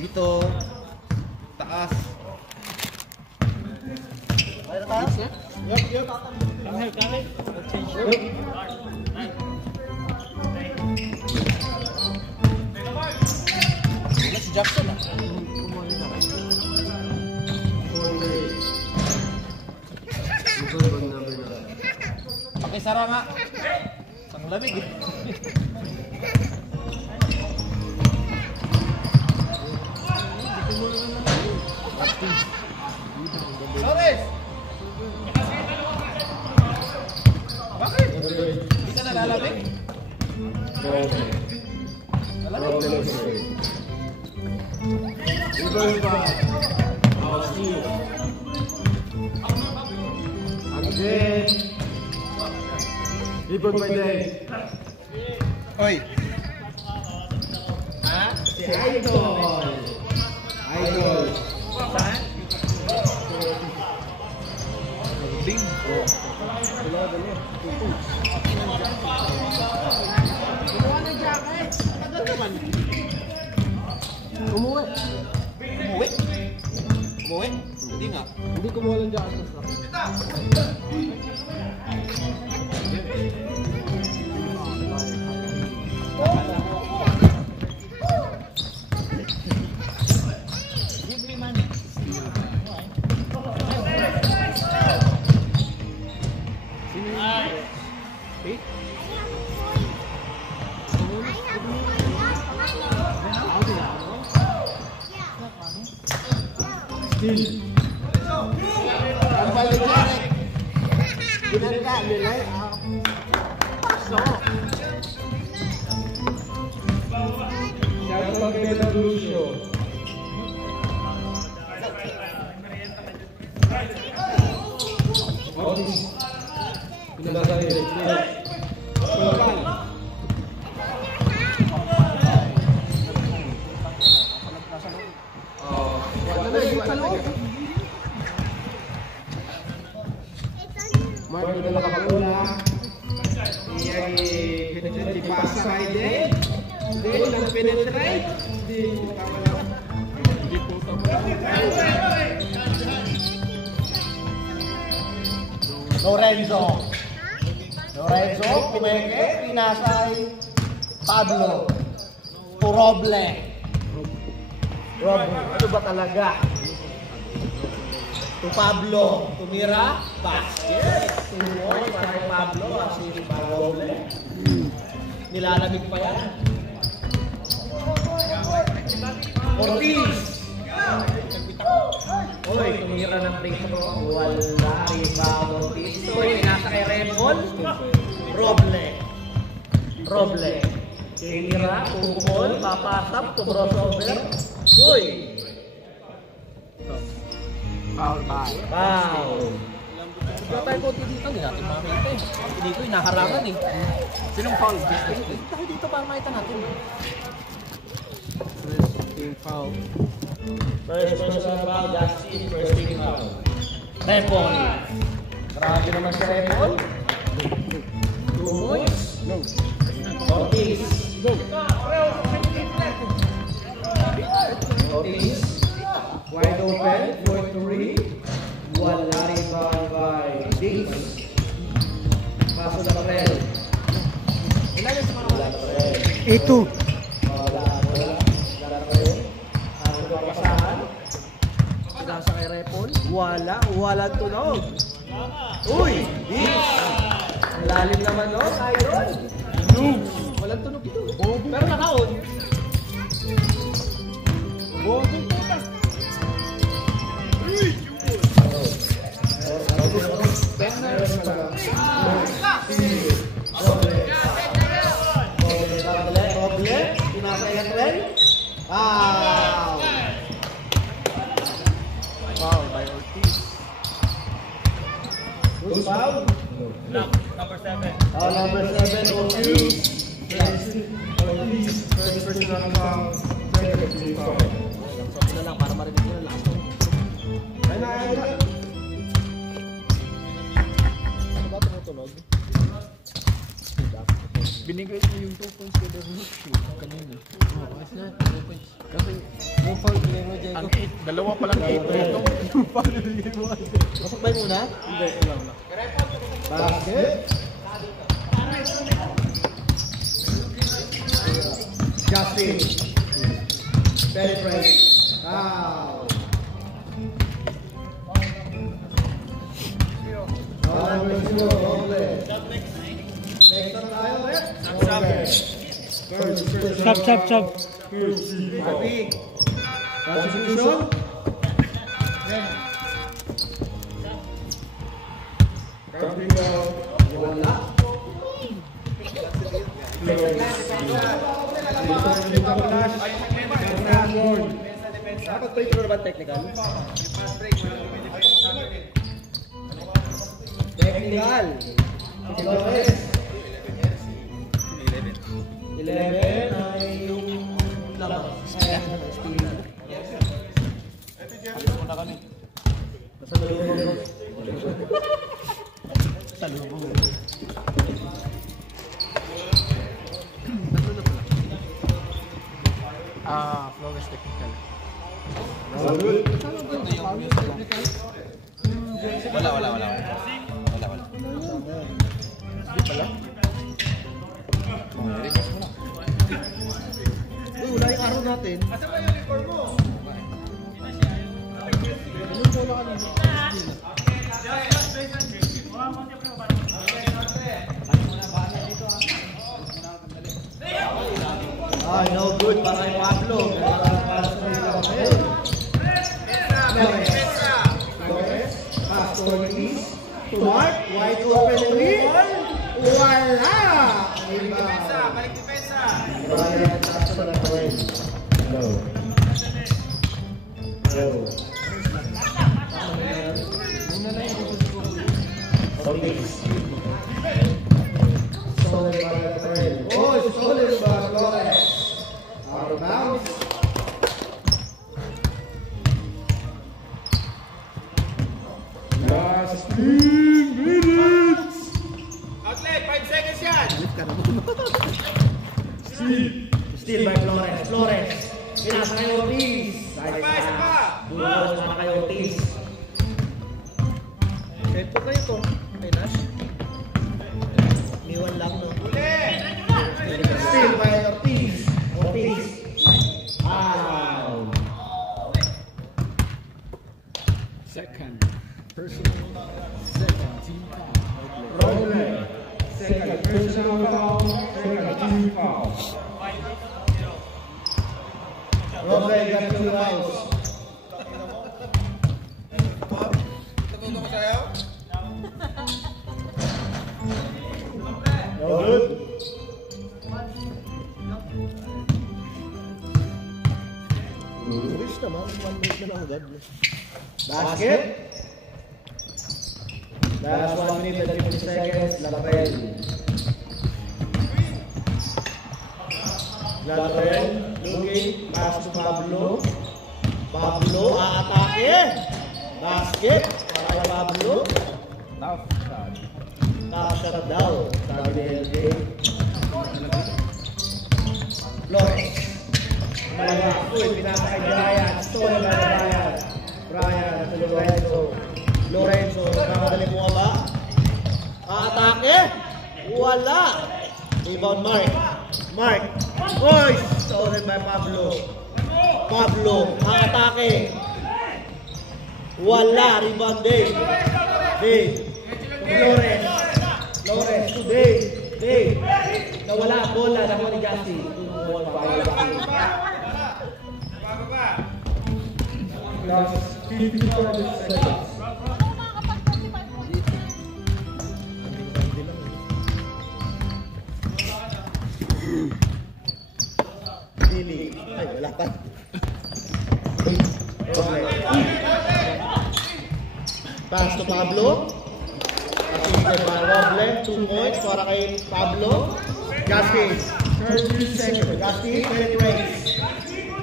Dito. Taas. Ayun taas. Yup. Kami. Change. Wala si Jackson ah. Pakisara nga. Ang lamig eh. Flores! Bakit? Hindi ka nalalamig? Nalamig? Again. Rebound by Dave. Oy! Ha? Si Idol. Idol. Saan? Bing! Kumuha ng jacket. Tagal naman. Umuwi. Umuwi? Umuwi? Hindi nga. Hindi kumuha ng jacket. Still. Ang balik Jared. Ginanda nila. So. Shout out kay Lucio. Otis. Pinabasa rin. Sultan. Mark na nakapula. Iyan penetrate pasa kay Day. Day nag-penetrate. Hindi mo kamala. Hindi po Lorenzo. Lorenzo, kumeke, pinasay. Pablo. Roble. Ano ba talaga? To Pablo, tumira, basket. Tumoy, para kay Pablo, si Roble. Nilalamig pa yan. Ortiz. Oy, tumira ng free throw. Wala, rebound Ortiz. Oy, pinasa kay Remol. Roble. Tinira, pumukol, papasap, crossover. Uy! Foul. Kaya tayo konti dito, hindi natin makita eh. Hindi ko inaharangan eh. Sinong foul? Tayo dito para makita natin. First team foul. First personal foul, Justin, first team foul. Repol. Grabe naman si Repol. Tumoy. No. Ortiz. Go. Ortiz. Wide open for three. Wala rebound by Diggs. Paso na Rel. Ilan yung sa mga wala? 8-2. Wala Rel. Ang papasahan. Nasa kay Repol. Wala tunog. Uy! Diggs! Ang lalim naman no, Iron. Walang tunog ito. Pero naka-on. Roble, pinasa ilan Ren? Foul by Ortiz. Who's foul? Number 7. Oh, number 7, Ortiz. First personal foul. Second team foul. Sabi na lang para marinig ko na last one. Ay na. Ano ba tumutunog? Binigay niyo yung 2 points kay Derrick kanina. Oh, it's not 2 points. Kasi yung foul Dalawa pa lang ito. Masakbay muna. Hindi, lang. Basket. Justin. Penetrate. Wow. Chop. Substitution. Wala. Dapat play through ba technical? Technical. 11 ay yung labas. Flawless technical. Wala. Wala yung araw natin. Asa ba yung uniform mo? No good para kay Pablo. Pass to Ortiz. To Mark. Wide open three. Wala! Balik depensa! Brian, taas na lang rin. No. Ortiz. Solid Brian Terrell. Oh, solid ba, Flores? Out of bounds. Last 3 minutes! Outlet, 5 seconds yan! Still by Flores. Flores. Pinasa kay Ortiz. Isa pa! Bulos na kay Ortiz. Tempo na ito. May Nash. Miwan lang, no? Uli! Still by Ortiz. Ortiz. Out. Second. Personal. Second team foul. Roble. Second personal foul. Second team foul. Roble got 2 fouls. Natutunan ko sa'yo? No good. Bilis naman. 1 minute na lang agad. Basket. Last 1 minute and 50 seconds. Latrell. Latrell. Looking. Pass to Pablo. Pablo. Aatake. Basket. Para kay Pablo. Tough shot. Top shot daw. Sabi ni LJ. Flores. Malaga. Uy, pinasa kay Brian. Stolen by Brian. Brian to Lorenzo. Lorenzo, nakamadali mo ba? Atake! Wala! Rebound Mark. Mark. Oy! Stolen by Pablo. Pablo, atake. Wala! Rebound Dave. Dave. Flores. Flores to Dave. Dave. Nawala ang bola. Nakuha ni Gassi. Last 54 seconds. Dili. Ay, wala pa. Pass to Pablo. Assisted by Roble. 2 points para kay Pablo. Gasky. 30 seconds. Gasky penetrates.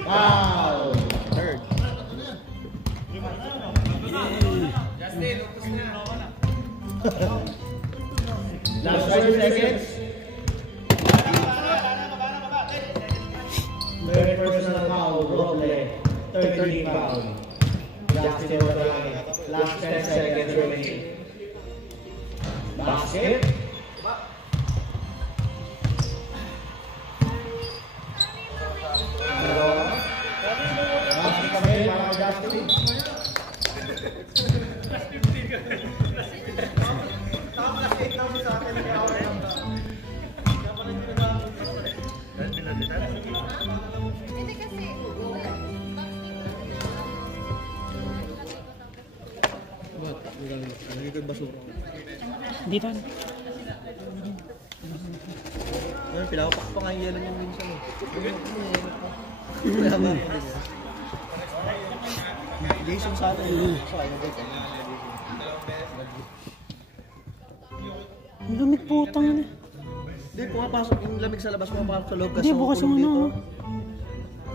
Wow. Third. Justin, upos na. Last 30 seconds. Third personal foul, Roble. third team foul. Justin Wadrani. Last 10 seconds remaining. Basket. Basket kami para Justin. Hindi kasi, Dito. Ano, pinapapak pa nga yung yelo niya minsan eh. Jason sa atin. Ang lamig putang na. Hindi, pumapasok yung lamig sa labas, pumapasok sa loob. Hindi, bukas yung ano.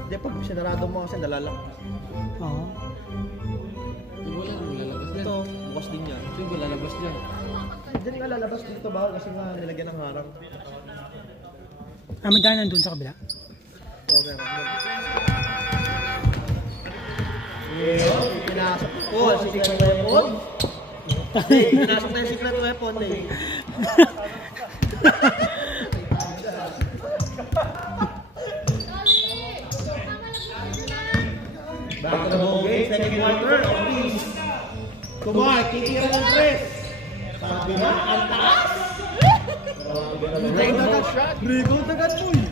Hindi, pag sinarado mo kasi nalalak. Oo. Wala nang lalabas dyan. Ito, bukas din yan. Sino lalabas dyan? Hindi nga lalabas dito ba? Kasi nga nilagyan ng harang. Ah, may daanan dun sa kabila. Oo, meron. Pinasok ko ang secret weapon. Pinasok na yung secret weapon eh. Back to the ball game, second quarter, please. Kumar, titira ng press. Sabi na, ang taas. Rebound agad mo eh.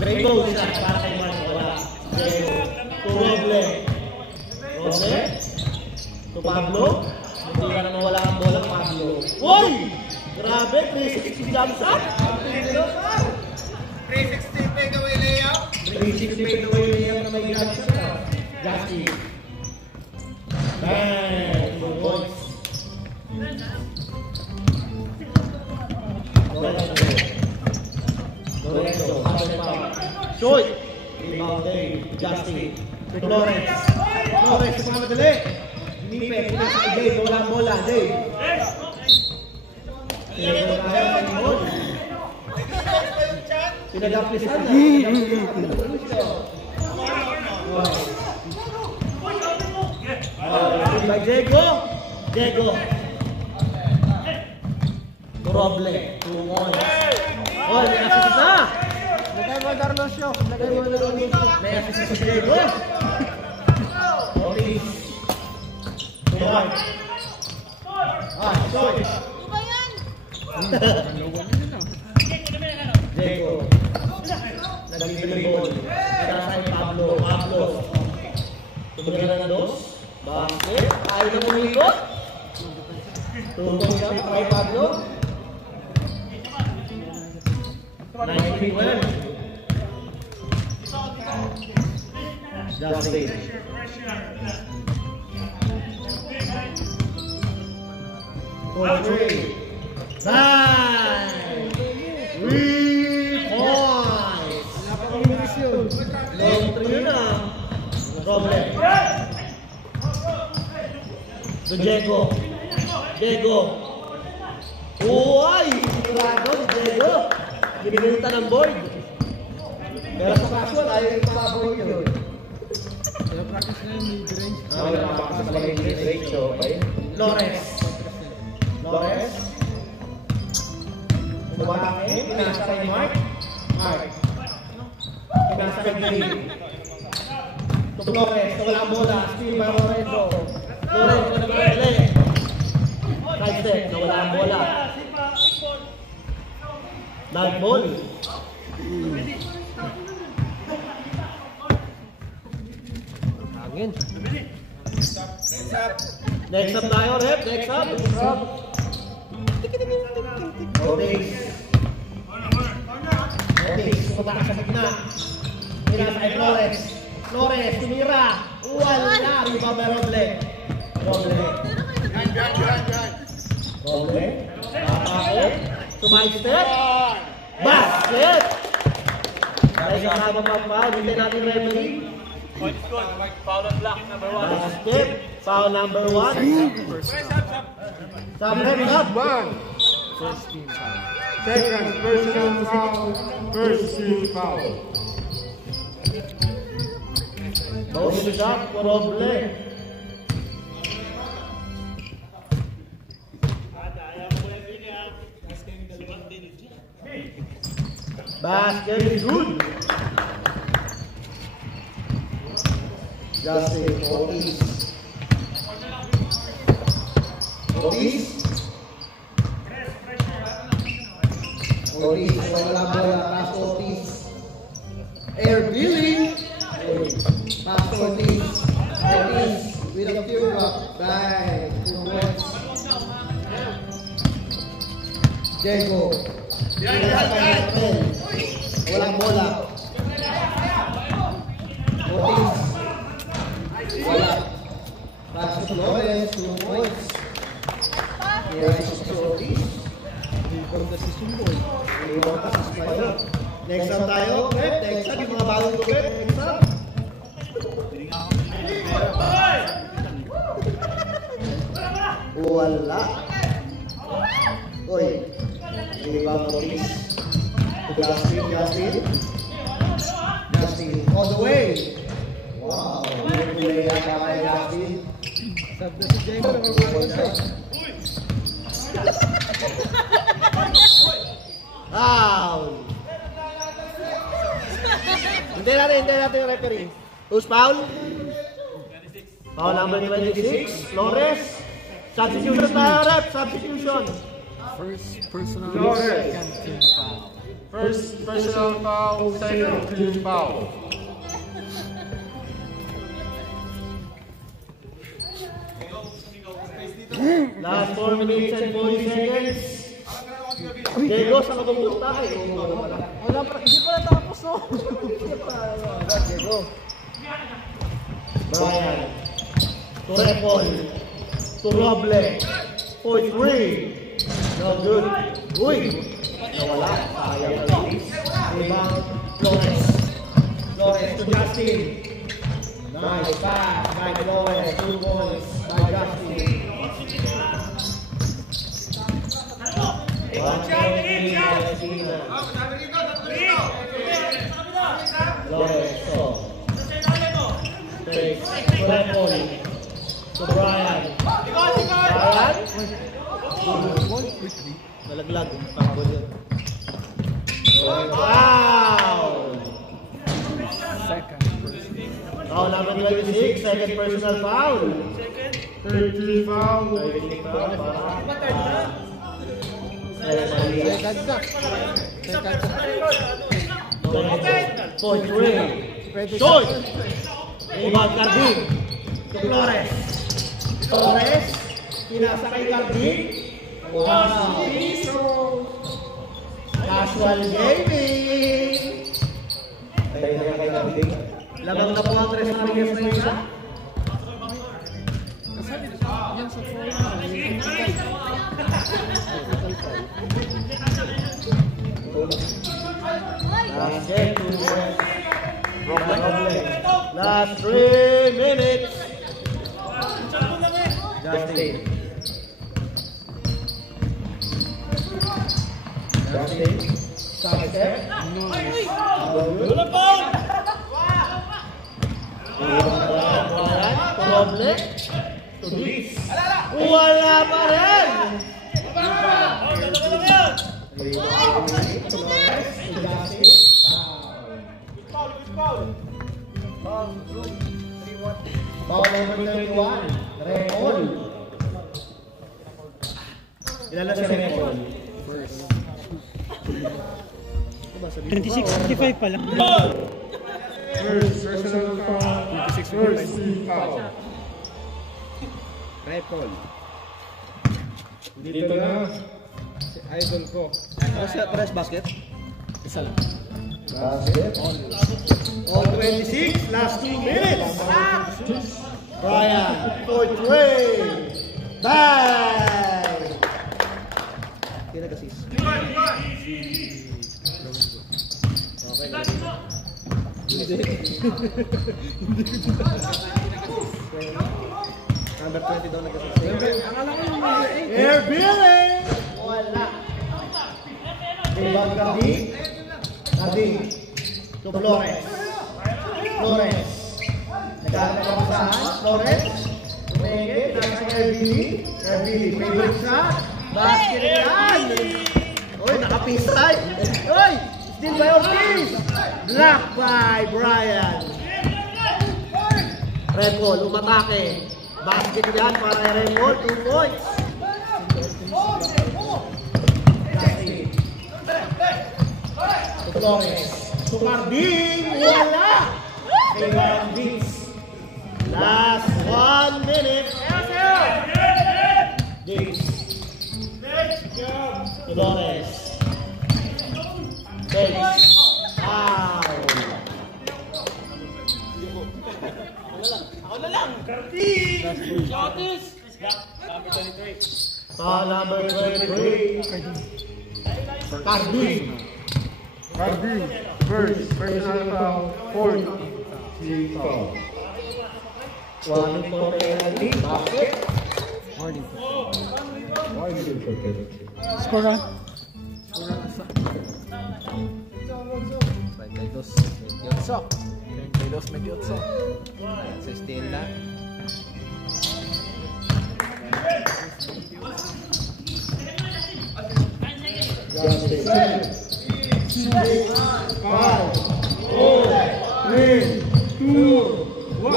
Rebound shot para kay Mark, wala. Roble. Roble. To Pablo. Hindi ka na mawala ang bola, Pablo. Uy! Grabe, 360 jump shot. 360 takeaway layup. 360 fade away layup na may jump shot. Justin. Bang! 2 points. Lorenzo. Shoot! Rebound day. Justin. To Florence. Florence, ito mga madali. Nipet, pinasa kay Dave. Wala ang bola. Dave. Pinag-aplisan na. By Diego. Diego. Roble. 2 points. Oh, may assist na. Lagay mo Carlos Show. Lagay mo may assist si Diego. Okay. Ah, sorry. Ano ba yan? Diego. Nag-dribble. Pinasay Pablo. Pablo. Tumira na dos. Bakit? Ayaw na umikot. Tungkol siya kay Pablo. 91. Justin. For 3. 9. 3 points. Long 3 na. Roble. To Diego. Diego. Uy! Sigurado si Diego. Ginibutan ng board. Pero sa casual, ayaw yung papaboy yun. Kaya practice na yung mid-range. Wala na practice pala yung mid-range. So, Flores. Flores. Tumatake. Pinasa kay Mark. Mark. Pinasa kay Dave. To Flores. Wala ang bola. Steve Lorenzo. Lorenzo na pala. Side step. Nawala ang bola. Live ball. Hangin. Next up tayo, rep. Next up. Otis. Otis. Pumunta sa gitna. Pinasa kay Flores. Flores. Tumira. Wala. Rebound na Roble. Roble. Roble. Atake. Sumay-step. Basket! Dahil kasama pa-foul, hindi natin referee. Foul on block, number 1. Basket, foul number 1. Sub-rep up. First team foul. Second personal foul. First team foul. Bounce shot, problem. Basket is good. Justin, Otis. Otis. Otis, wala bola, pass Otis. Air Billy. Pass Otis. Otis, with a few up. Bye. 2 points. Diego. Walang bola. Otis. Wala. Pass to Flores, 2 points. Here is Otis. Next up tayo, Pep. Next up, yung mga bagong ko, Pep. Next up. Wala. Uy. Ibang Otis. Justin. All the way. Wow. May yata kay Justin. Sabi si Jacob. Foul. Hindi natin yung referee. Who's foul? Foul number 26. Flores. Substitution tayo, rep. Substitution. First personal, Flores. second team foul. First personal foul, second team foul. Last 4 minutes and 40 seconds. Diego, saan ka pumunta? Wala pa, hindi pa natapos, no? Diego. Brian. To Repol. To Roble. For 3. No good. Uy! Nawala. Sayang na release. Rebound. Flores. Flores to Justin. Nice pass by Flores. 2 points by Justin. Flores, so. Takes. Repol. To Brian. Brian. Nalaglag. Pagod yun. Wow! Second personal. Foul number 26, second personal foul. Third team foul. For 3. Short! Rebound Cardin. To Flores. Flores. Pinasa kay Cardin. Wow! Casual gaming! Lagang na po ang Tres Marias na isa. Yan sa foul. Last set, 2 points. Last 3 minutes. Justin. Side step. Wala pa! Problem. Wala pa rin! Foul number 31. Repol. Ilan na si Repol? First. 26-55 pala. First personal foul. 26 First team foul. Repol. Dito na. Si idol ko. Press basket. Isa lang. Basket. All 26. Last 2 minutes. Brian. For 3. Bye! Kira kasis. Number 20 daw nagkasis. Air Billy! Wala. Rebound Cardin. To Flores. Flores. Dahil pa saan? Flores. Umege, pinasa kay Billy. Billy, favorite shot. Basket yan. Uy, nakapisay. Uy, steal by Ortiz. Block by Brian. Red Bull, umatake. Basket yan para kay Red Bull. 2 points. To Flores. To Carding. Wala. Kay Carding. Last 1 minute. Diggs. To Flores. Diggs. Foul. Foul number 23. Carding. Carding. First personal foul. Fourth. Team foul. 1 for penalty. Basket. Morning. Score ka? 32-28. Sa Stella. Justin. 5, 4, 3, 2, 1.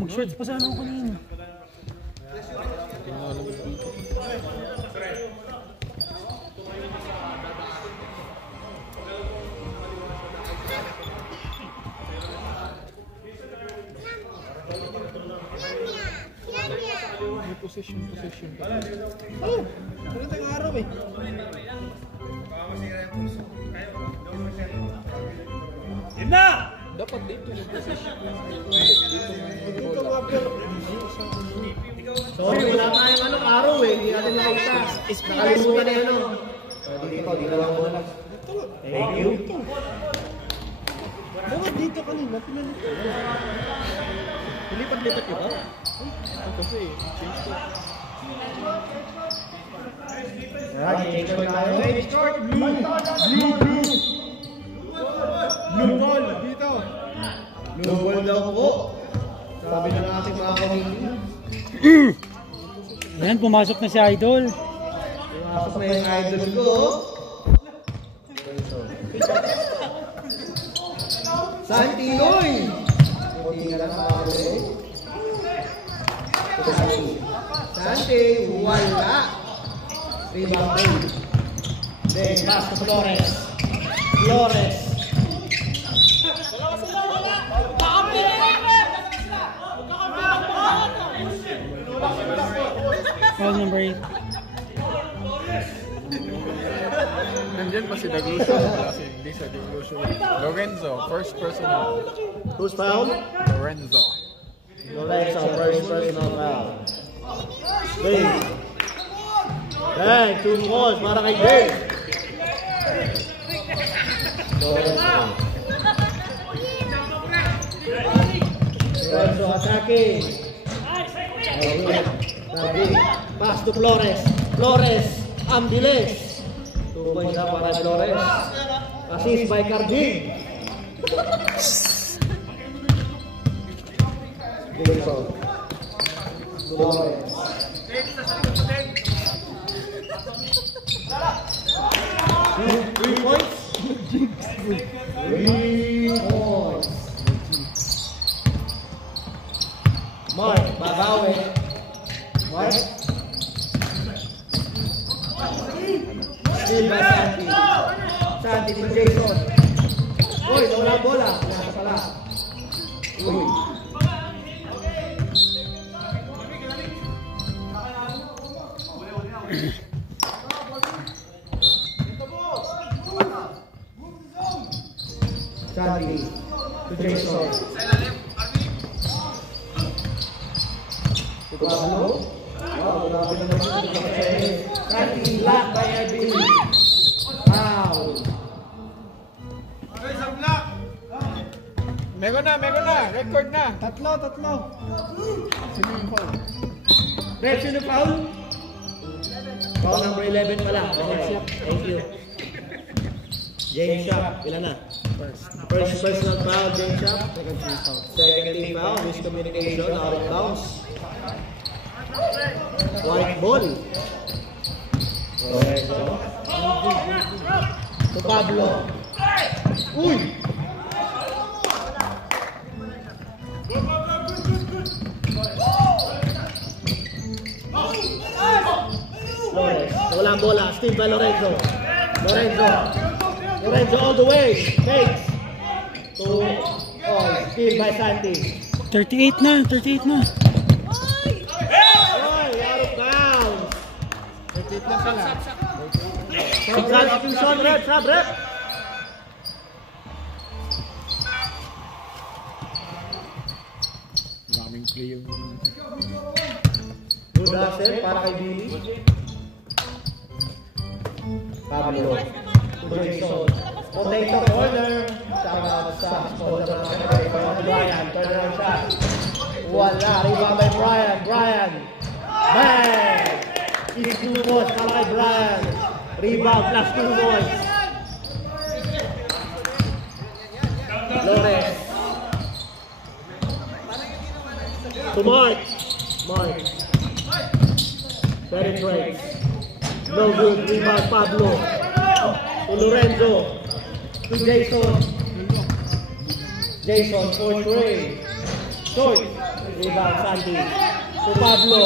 Mag-shorts pa sana ako kanina. May position. Oh, magandang araw eh. Dapat dito yung position. Sorry, wala tayong anong araw eh. Hindi natin nakita. Nakalimutan na ano. Dito, di lang bola. Thank you. Bakit dito kanina? Pinalito. Lipat-lipat yun ba? Kasi, change to. Alright, change short tayo. Change short. Blue ball. Dito. Blue ball daw po. Sabi ng ating mga community. Ayan, pumasok na si Idol. Pumasok na yung idol ko. Santi Loy. Kunti ka lang mga Santi, wala. Rebound day. Then, pass to Flores. Flores. Foul number 8. Nandyan pa si Daglucio. Kasi hindi sa Daglucio. Lorenzo, first personal. Who's foul? Lorenzo. Lorenzo, first personal foul. Dave. Dang, 2 balls para kay Dave. Lorenzo attacking. Pass to Flores. Flores, ambilis. 2 points na para Flores. Assist by Carding. Flores. 3 points. 3 points. Mark, babawi. Mark. Still by Santi. Santi to Jason. Uy, wala bola. Nasa pala. Uy. Santi to Jason. Pablo. Wow, grabe naman ito. Santi block by Edwin. Foul. Meron na. Record na. Tatlo. Sino yung foul? Red, sino foul? Foul number 11 pala. Okay. Thank you. James Shop, ilan na? First personal foul, James Shop. Second team foul, miscommunication, out of bounds. White ball. Okay, to Pablo. Uy! Flores, walang bola. Steve by Lorenzo. Lorenzo all the way. Fakes. To Steve by Santi. 38 na. Oy, out of bounds. 38 na pala. Substitution, rep. Maraming play yung... Good hustle para kay Billy. Pablo. Jason. Potato corner. Shout out sa sponsor ng Brian. Turnaround shot. Wala. Rebound by Brian. Bang! Is 2 points para kay Brian. Rebound plus 2 points. Flores. To Mark. Penetrates. No good. Rebound Pablo. To Lorenzo. To Jason for 3. Short. Rebound Santi. To Pablo.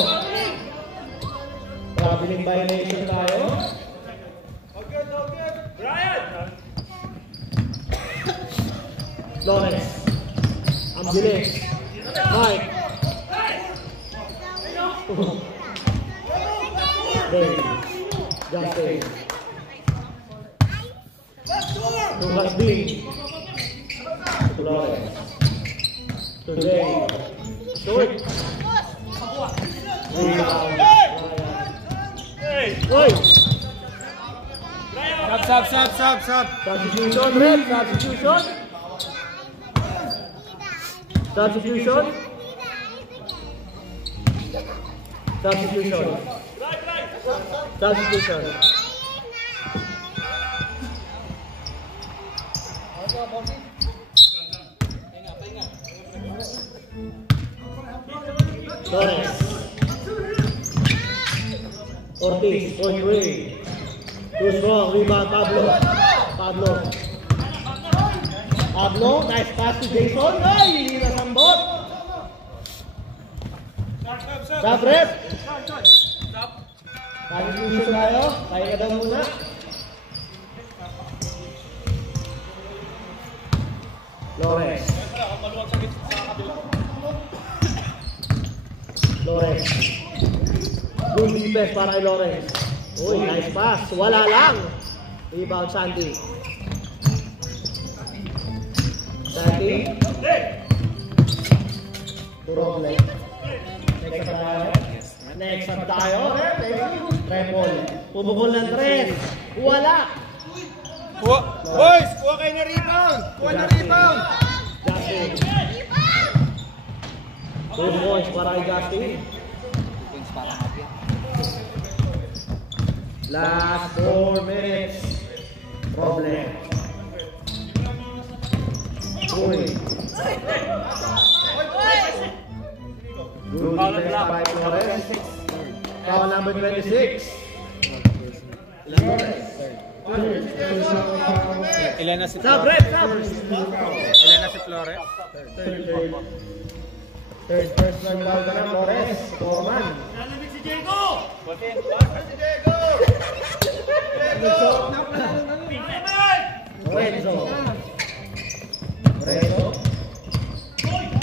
Traveling violation tayo. Flores. Ang bilis. Mike. Justin. Hasbing. Flores. Today. Short. Rebound. Oy! Sub. Substitution, Red. Substitution. Torres. Ortiz, point 3. Too strong, rebound Pablo, nice pass to Jason. Ay, hindi nasambot. Stop, rep. Substitution tayo. Kaya ka daw muna. Lawrence. Good defense para kay Lawrence. Uy, nice pass. Wala lang. Rebound Santi. Turong Next up tayo. Tremol. Pumukol ng 3. Wala. Boys, kuha kayo na rebound. Justin. 2 points para kay Justin. Last 4 minutes. Problem. Uy. Good defense by Flores. Foul number 26. Ilan na si Flores? Ilan na si Flores? Third personal foul ka na, Flores. Foreman. Lorenzo.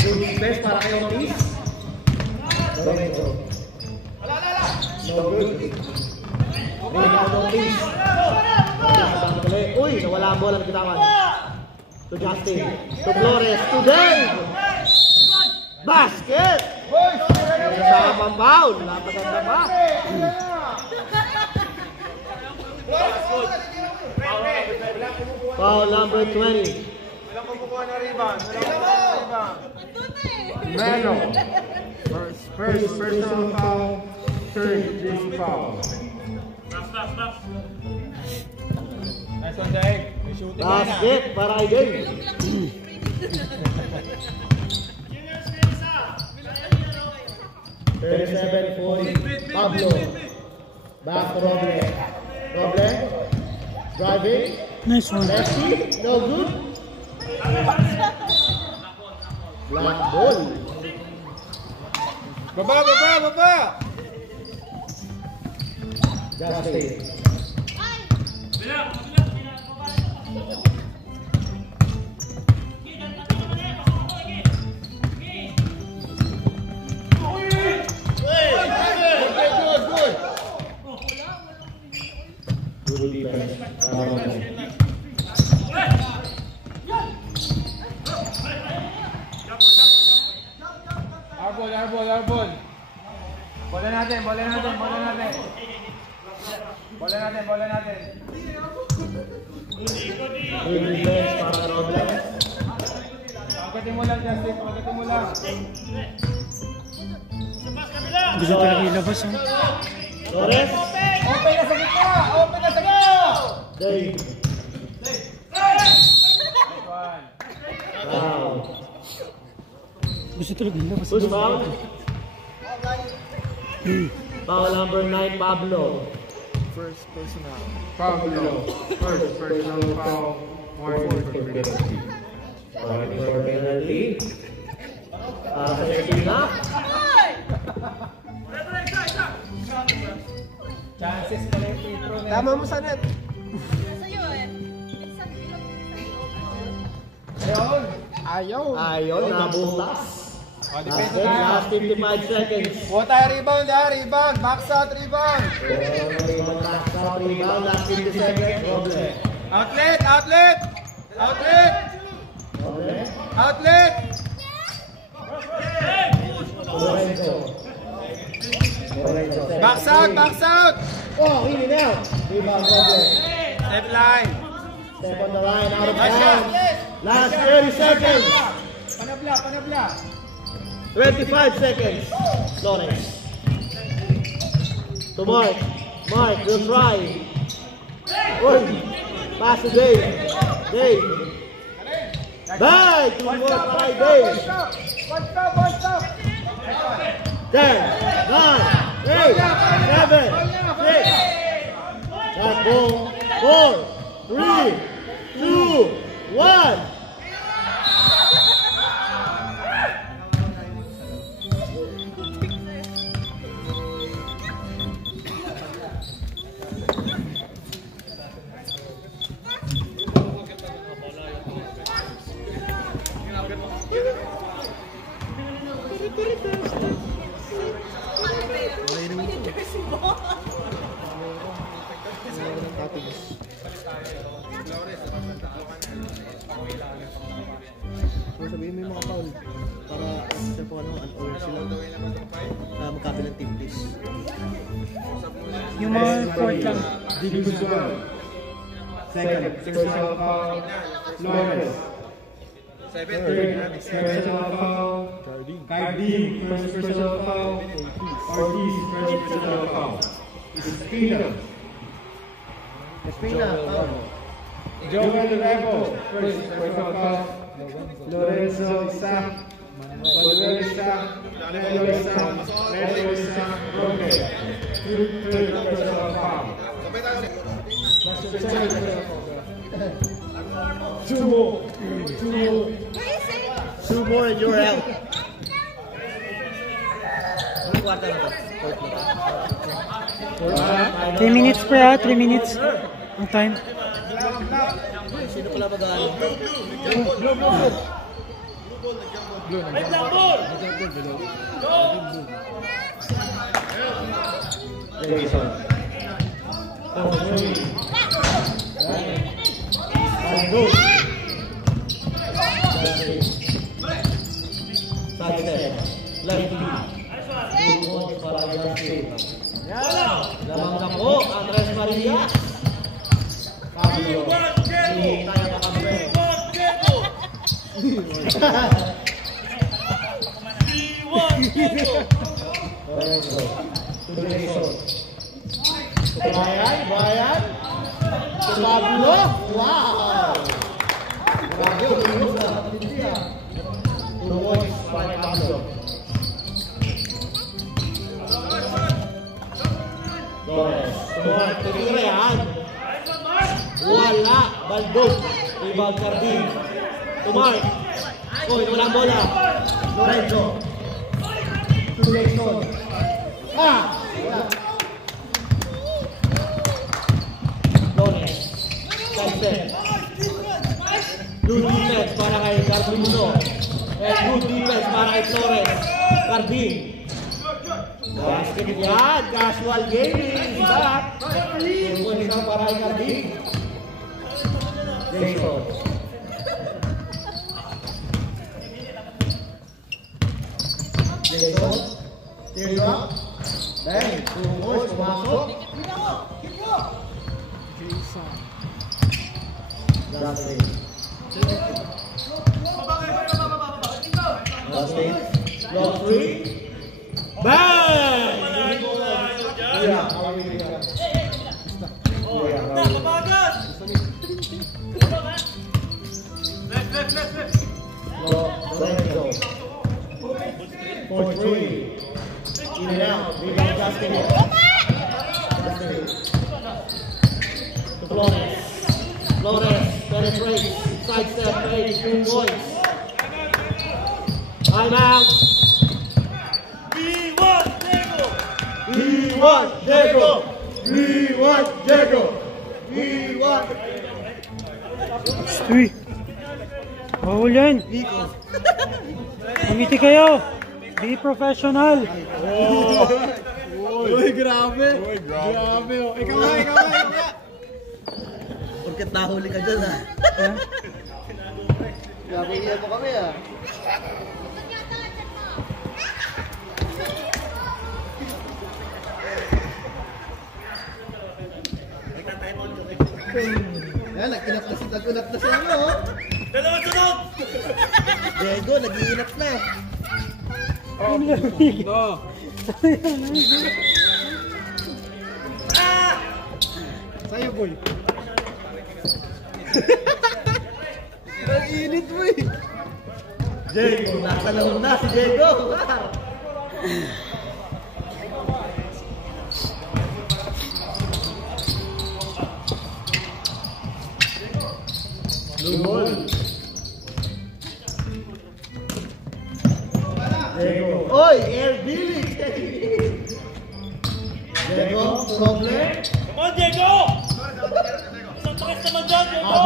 Good defense para kay Ortiz. Lorenzo. No good. Rebound Ortiz. Uy, nawala ang bola ng kitawan. To Justin. To Flores. To Dave. Basket! Sa pang foul. Lapatan na ba? Foul number 20. Walang kumukuha na rebound. Melo. First personal foul. Third team foul. Nice one, Dave. May shooting na. Basket para kay Dave. 37-40. Pablo. Back to Roble. Roble. Driving. Nice one. Lefty. No good. Black ball. Baba! Justin. Good defense. Arbol. Bola natin. Good defense para Roble. Pagkatin mo lang, Justin. Pagkatin mo lang. Gusto talaga ilabas, oh. Torres. Open na sa gitna! Dave. Wow. Gusto talaga ilabas. Who's foul? Foul number 9, Pablo. First personal. Pablo. First personal foul. Warning for penalty. Warning for penalty. Sa Estina. Chances pala yung free throw na. Tama mo sa net. Sa'yo eh. Minsan bilog, minsan Ayaw. Ayun, nabutas. Defense na. Last 55 seconds. Kuha tayo rebound rebound. Backside rebound. Rebound, last 50 seconds. Roble. Outlet! Roble. Lorenzo. Backside! Oh, in and out. Rebound, Roble. Step line. Step on the line, out of bounds. Last 30 seconds. Panabla. 25 seconds. Lawrence. To Mark. Mark will try. Oh, pass to Dave. Back to work by Dave. One stop! 10, 9, 8, 7, 6. That ball. 4, 3, 2, 1. Sabihin mo yung mga foul para sa po un-over sila na magkabilang team please. Yung mga court lang. Second personal foul. Lawrence. Third personal foul. Cardim. First personal foul. Ortiz. First personal foul. Espina, foul. Joel Revo. First personal foul. Lorenzo isa. Manuel isa. Melo isa. Roque. Third personal foul. Two more. Two more and you're out. 3 minutes per 3 minutes. Ang time. Sino pala mag-aano? Jason. Sidestep. Lefty. 2 points para Justin. Lamang na po, Andres Maria. Pablo. Hindi tayo makabe. Brian. Pablo. Wow. Grabe, umilos na. Tumoy, Pablo. Torres. Tumira yan. Wala. Baldog. Ibang Cardin. Tumar. Uy, wala ang bola. Lorenzo. Tulexon. Wala. Torres. Cancel. Good defense para kay Carpino. And good defense para kay Flores. Cardin. Basket yan. Casual gaming. Back. Turbo isa para kay Cardin. Jason. Jason. Teardrop. Then, Turbo. Pumasok. Justin. Justin. Block 3. Bang! Yeah, how are we doing that? Lorenzo. 4-3. In and out. Rebound Justin. To Flores. Flores penetrates. Sidestep made. 2 points. Time out. We want Diego. Uy! Bawal yan! Umiti kayo! Be professional! Uy, grabe. Grabe. Ikaw nga. Porket nahuli ka dyan, ha? Grabe iyan mo kami, ha? Yan, nag-inap na siya, ano? Dalawang sunod! Diego, nag-iinap na. Sa'yo, boy. Ang init mo eh. Diego, nasa loob na si Diego. Lumol. Diego. Oy, Air Billy. Diego, problem. Come on, Diego! Isang pakis naman dyan, Diego!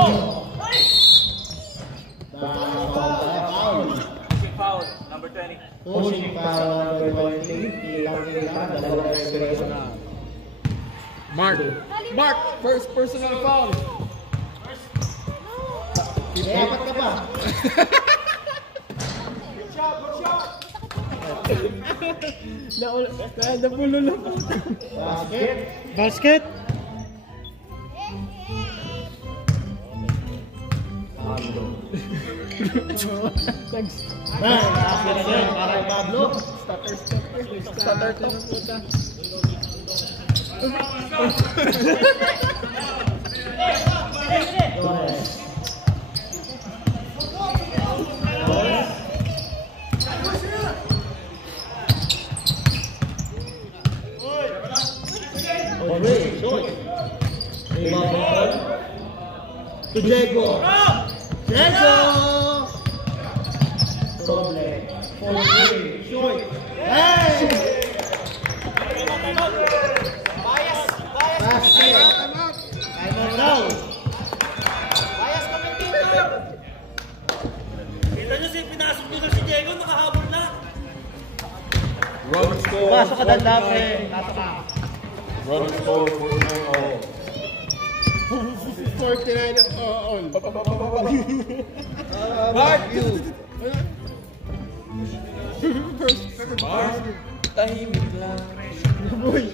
Foul. Foul, number 20. Pushing foul number 20. Ilang, dalawang expiration na. Mark, first personal foul. Dapat ka pa. Basket! Basket again para kay Pablo. Starter to ng puta. Torres. Already, short. To Diego. Diego! Problem. 4-3. Short. Hey! Basket. Time out now. Kita nyo pinasok nyo si Diego, nakahabol na. Run score. Pasok ka dyan lang eh. Pasok ka. Run score 49 all. 49 all. Mark! Mark! Tahimik lang. Boy!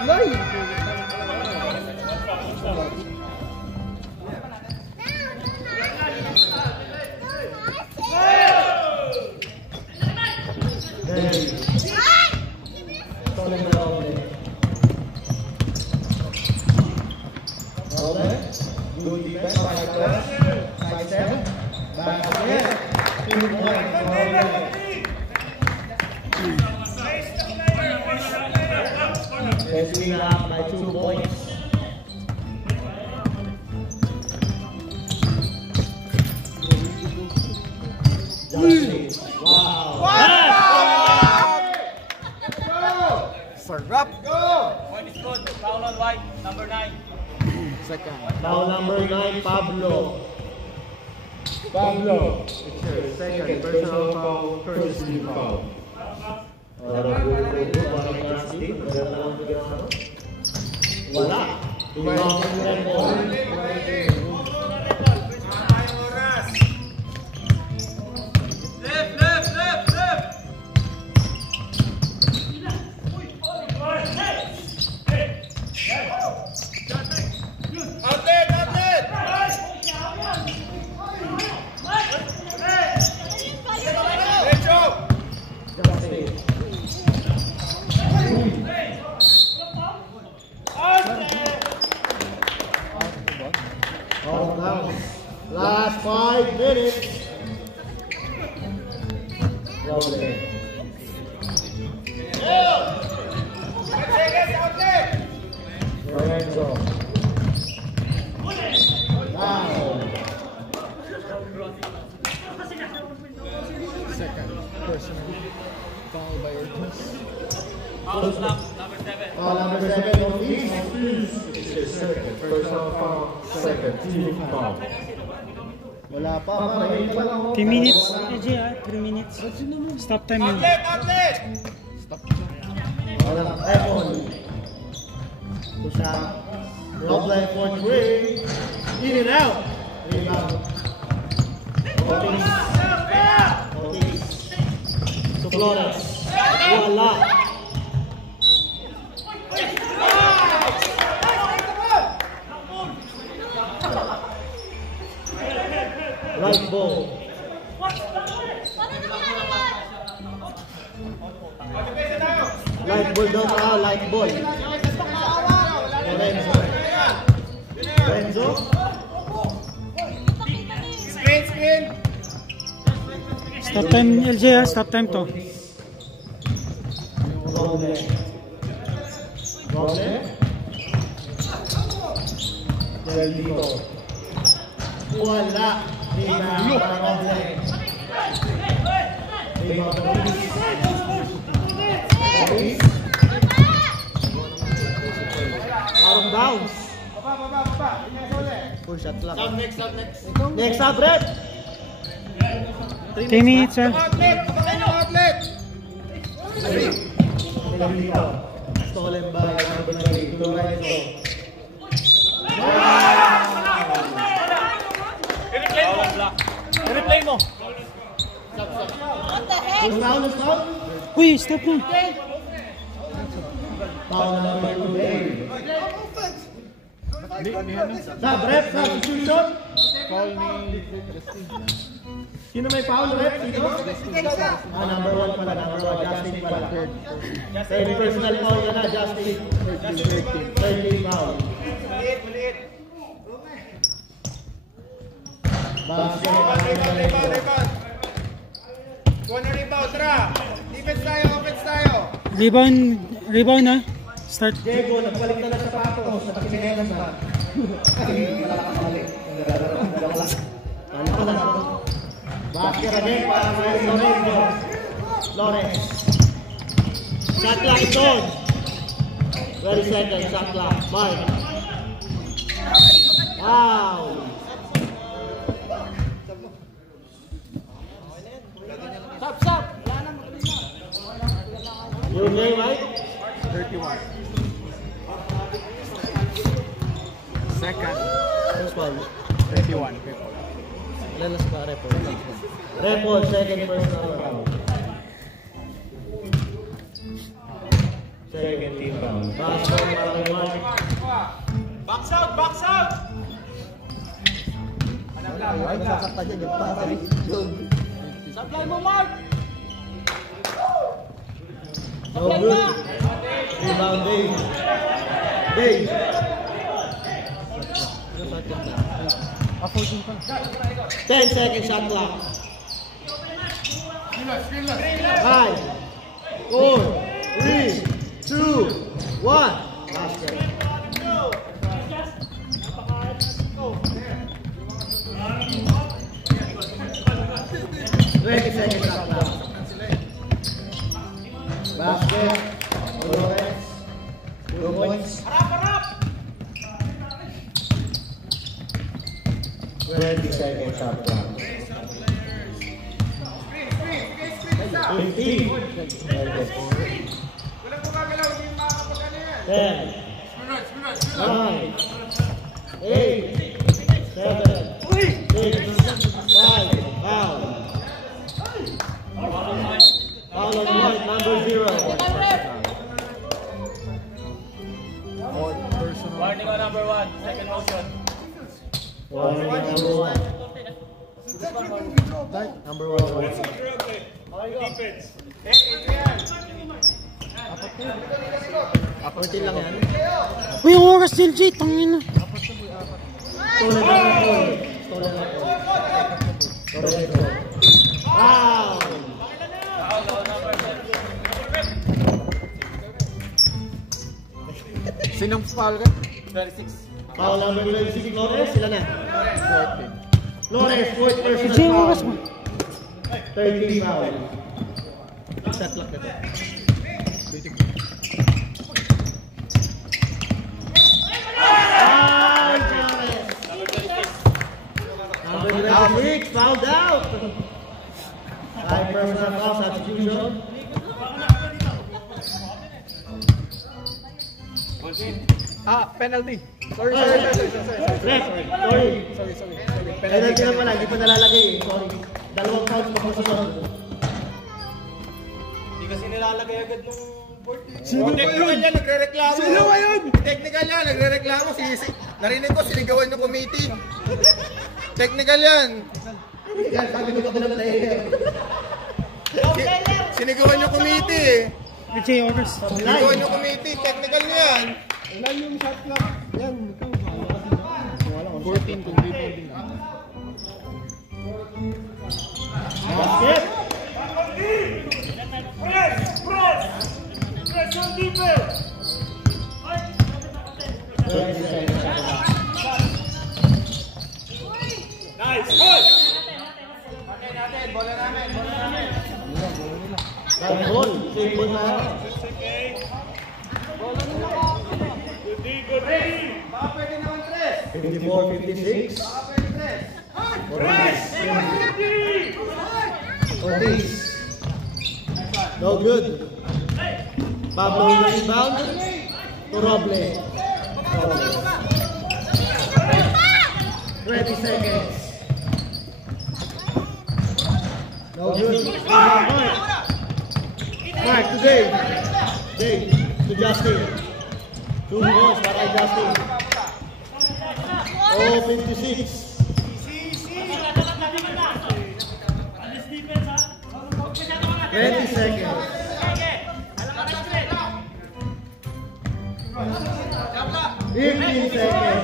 sablay. Good defense by side step. Back again. 2 points. Let's win up by 2 points. Wow. Sarap! Point is good. Foul on white. Number 9. Second. Foul number 9, Pablo. Pablo. It's your second personal foul, courtesy foul. Wala. Tumawag ng red ball. Last 5 minutes. Rolling. Lorenzo. Wow. Second. Personal foul by Ortiz. Foul slap. Number 7. Foul number 7 on East. It's his second personal foul, second team foul. Wala pa, marami pa lang. 3 minutes. AJ, 3 minutes. Stop time yun. Stop. Walang Ebon. Pusa. Roble for 3. In and out. Rebound. Ortiz. Ortiz. To Flores. Wala. Right ball. Light ball daw na, light ball. Lorenzo. Lorenzo. Screen. Stop time, LJ, stop time to. Roble. Roble. Del Vivo. Wala. Rebound para Roble. Rebound para Ortiz. Out of bounds. Baba. Full shot lang. Next up, Red. 3 minutes, sir. Outlet. Stolen by number 3, Lorenzo. I-replay mo. What the heck? Who's foul? Uy, stop na. Foul number 2, Dave. Ni ano? Sab, ref, substitution. Foul ni Justin. Sino may foul, ref? Sino? Number 1 pala, number 1, Justin pala. Third personal foul ka na, Justin. Third team foul. Basket. Rebound. Corner rebound, tara. Defense tayo, offense tayo. Rebound na. Start. Diego, nagbalik na lang sapatos. Napakinelas na. Wala ka mali. Basket again para kay Lorenzo. Flores. Shot clock is on. 30 seconds, shot clock. Mark. Wow. Stop. You okay, Mike? 31. Second. First one. 31 people. Lalas ba, Repo? Repo, second personal foul. Second team foul. Basket para kay Mark. Box out! Box out! Nasasakta dyan yung pare. Supply mo, Mark! No good. Rebound, Dave. Dave. 10 seconds shot clock. 5, 4, 3, 2, 1. Basket. Second shot clock. Basket. Dolores. 2 points. Harap! 20 seconds shot clock. 15. 10. 9. 8. 7. 6. 5. Foul. Foul on White, number 0. Warning on number 1. Second motion. Warning number 1. Number 1. Defense. 14 lang yan. Uy, yung oras, LJ, tangin na. Stolen lang ang goal. Stolen lang ang goal. Stolen lang ang goal. Foul! Sinong foul ka? 36. Foul number 26, Flores. Sila na. Flores, fourth personal LJ, yung oras foul. mo. 13 foul. Shot clock na to. Number 26, fouled out. 5 personal foul substitution. Penalty. Sorry. Ref, sorry. Penalty. Penalty na pala, hindi pa nalalagay eh. Sorry. Dalawang fouls pa po sa sunod. Hindi kasi nilalagay agad nung board. Technical yan, nagre-reklamo. Sino ba yun? Technical yan, nagre-reklamo. Narinig ko, sinigawan yung committee. Technical yan. Yan, sabi ko pa ng player. Sinigawan yung committee eh. LJ, yung oras. Sinigawan yung committee, technical yan. 14 kung rebounding. Basket. Press on defense! 30 seconds. Nice! Good! Right ball. Same ball na. Good ready! Baka pwede naman tres. 54-56. Baka pwede tres. Ortiz. No good. Pablo rebound. To Roble. 20 seconds. No good. Mark to Dave. Dave to Justin. 2 balls para kay Justin. Oh, 56. 20 seconds. 15 seconds.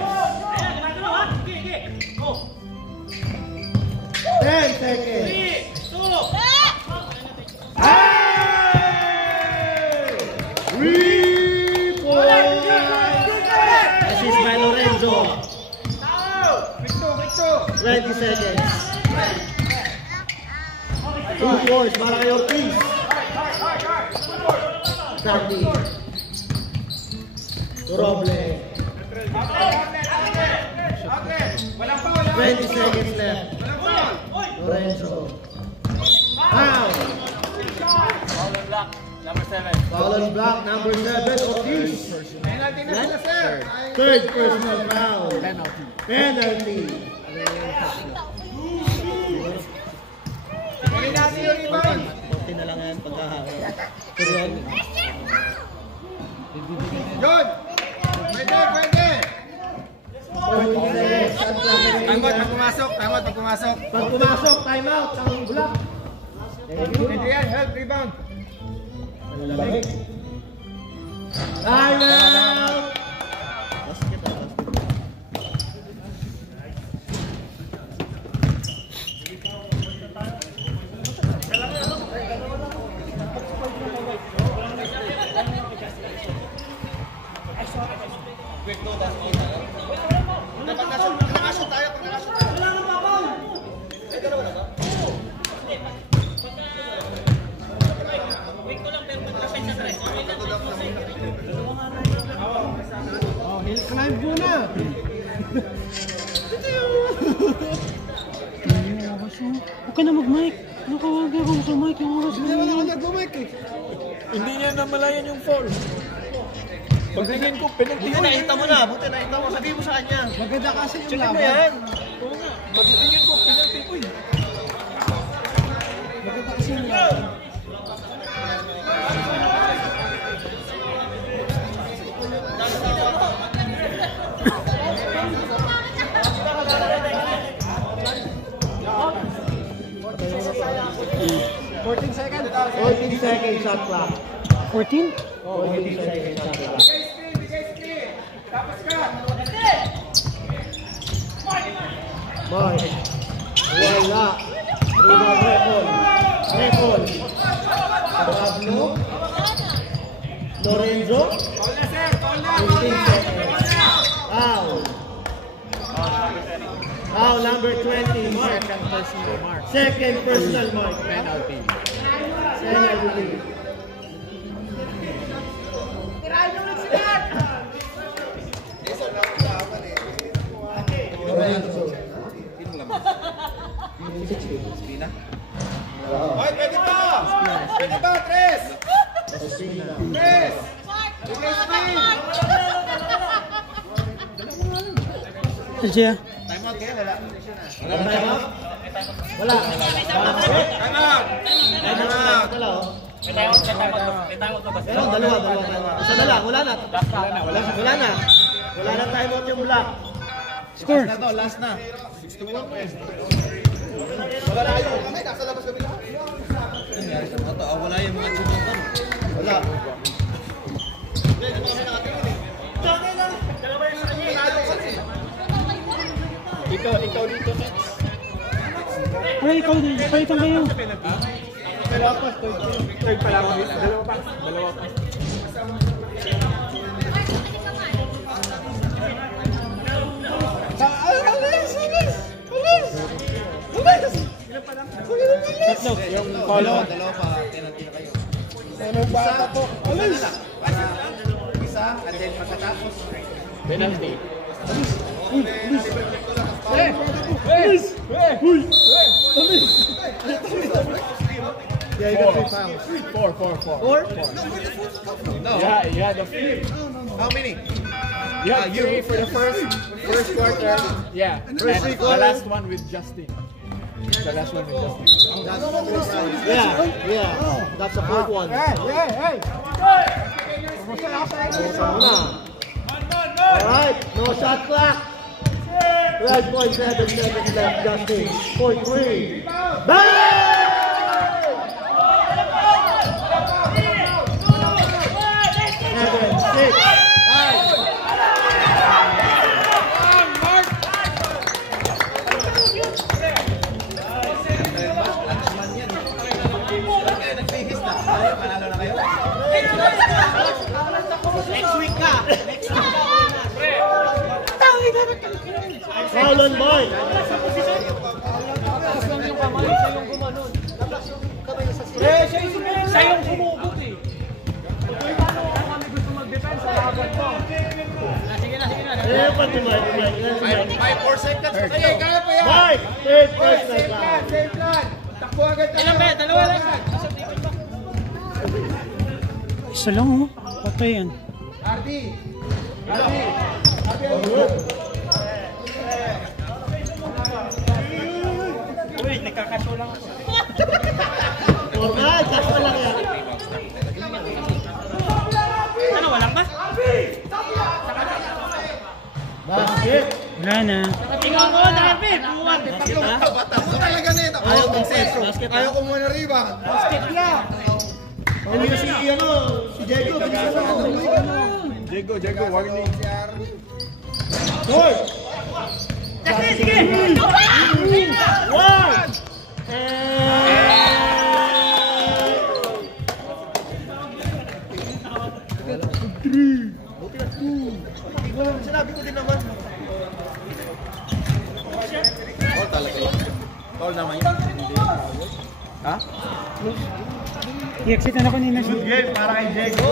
10 seconds. Assist by Lorenzo. 20 seconds. 2 points para kay Ortiz. 30. Roble. 20 seconds left. Lorenzo. Foul. Foul on block, number 7. Foul on block, number 7, Ortiz. Penalty na sila, sir. Third personal foul. Penalty. Penalty. Pwede natin yung rebound. Konti na lang yan pagkahawak. Pero yan. John! Pwede! Tanggol, pag pumasok. Pag pumasok, time out ang block. Adrian, help, rebound. Time out! Hill climb muna! Huwag ka na mag-mic. Ano ka wag ako sa mic yung oras Hindi naman ako nag-mic eh. Hindi niya namalayan yung fall. Pagtingin ko, penalty. Nakita mo na, buti nakita mo. Sabihin mo sa kanya. Maganda kasi yung Check laban. mo yan. Oo nga. Pagtingin ko, penalty. Uy. Maganda kasi yung laban. Second shot clock. 14? 14 seconds shot clock. Boy. Wala. Rebound Repol. Pablo. Lorenzo. 15 seconds. Foul. Foul number 20. Mark. Second personal mark. Penalty. Penalty. Lorenzo. Ay, pwede pa! Pwede pa, Tres! Tres! LJ ah. Time out kayo, wala. Time out? Wala. Time out! Wala. May tangot ka ba? Pero dalawa. Isa na lang, wala na. Wala na time out yung block. Score. Last na. 61 mo. Wala na yun. Kami, nasa labas kami lahat. Wala yung mga tutupan. Wala. Ikaw dito next. Ay, ikaw din. Palitan kayo. Dalawa pa. Third pa lang. Dalawa pa. Tatlo. Yung follow. Dalawa pa. Penalty na kayo. Anong bata to? Alis! Isa, and then pagkatapos. Penalty. Yeah, you got 3 fouls. Four. No. Yeah, the flip. How many? Yeah, you for the first quarter. Yeah. First And three the quarters. last one with Justin. Yeah. That's a fourth one. Hey. Alright, no shot clock. 12.7 seconds left, Justin. 4-3. Bang! 7, 6, 5. Panalo na kayo? Next week ka. Foul on Mark. Siya yung sumubok eh. Sige na. Eh, pati Mark. 4 seconds. Kaya pa yan. Mark, third personal foul. Same plan. Takbo agad. Ilan ba? Dalawa lang. Isa lang oh. Patay yan. Ardi. Uy, nagkakaso lang ako. Formal, that's lang yan. Ano, walang ba? Wala na. Tingnan ko, Darby. Buwan. Ako talaga nito. Ayaw kong seso. Ayaw ko muna rebound. Basket lang. Ano na si Diego, bilisan mo. Diego, warning. Hoy! Sige, sige. One! Sinabi ko din naman. Foul talaga yun. Foul naman yun. Ha? I-exit na kanina siya. Good game para kay Diego.